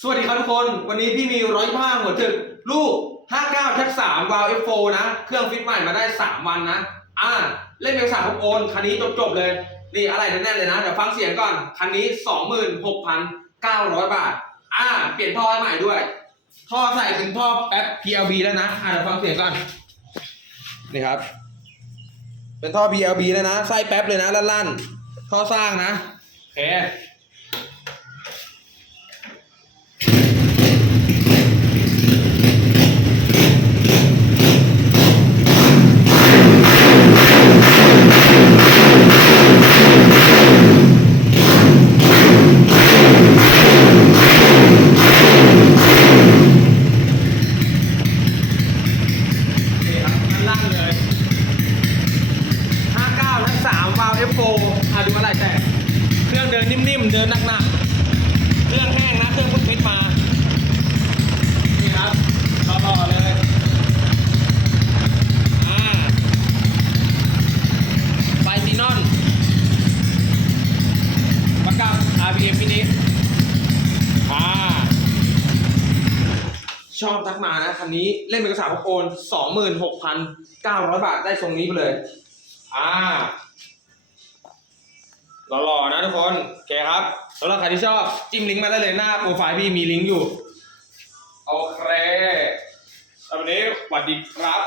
สวัสดีครับทุกคน วันนี้พี่มีร้อยผ้าหัวถึก ลูก 59แท็บ3วาล์ว F4 นะ เครื่องฟิตใหม่มาได้ 3 วันนะ อ่า เล่นเป็นสามพกโอนคันนี้จบๆเลย นี่อะไรแน่นๆเลยนะ เดี๋ยวฟังเสียงก่อน คันนี้ 26,900 บาท อ่า เปลี่ยนท่อให้ใหม่ด้วย ท่อใส่เป็นท่อแป๊บ PLB แล้วนะ อ่าเดี๋ยวฟังเสียงก่อน นี่ครับ เป็นท่อ PLB แล้วนะ ไส้แป๊บเลยนะลั่นๆ ท่อสร้างนะโอเค F4 อะดูอะไรแตกเครื่องเดินนิ่มๆ เดินหนักๆ เครื่องแห้งนะเครื่องพุ่งฟิตมา นี่ครับรอๆเลยอ่าไฟซีนอนประกับ RPM มินิอ่าชอบทักมานะคันนี้เล่นเป็นกระสาพกโอนสองหมื่นหกพันเก้าร้อยบาทได้ทรงนี้ไปเลย อ่า คนโอเคครับสำหรับใครที่ชอบจิ้มลิงก์มาได้เลยหน้าโปรไฟล์พี่มีลิงก์อยู่โอเคสำหรับวันนี้สวัสดีครับ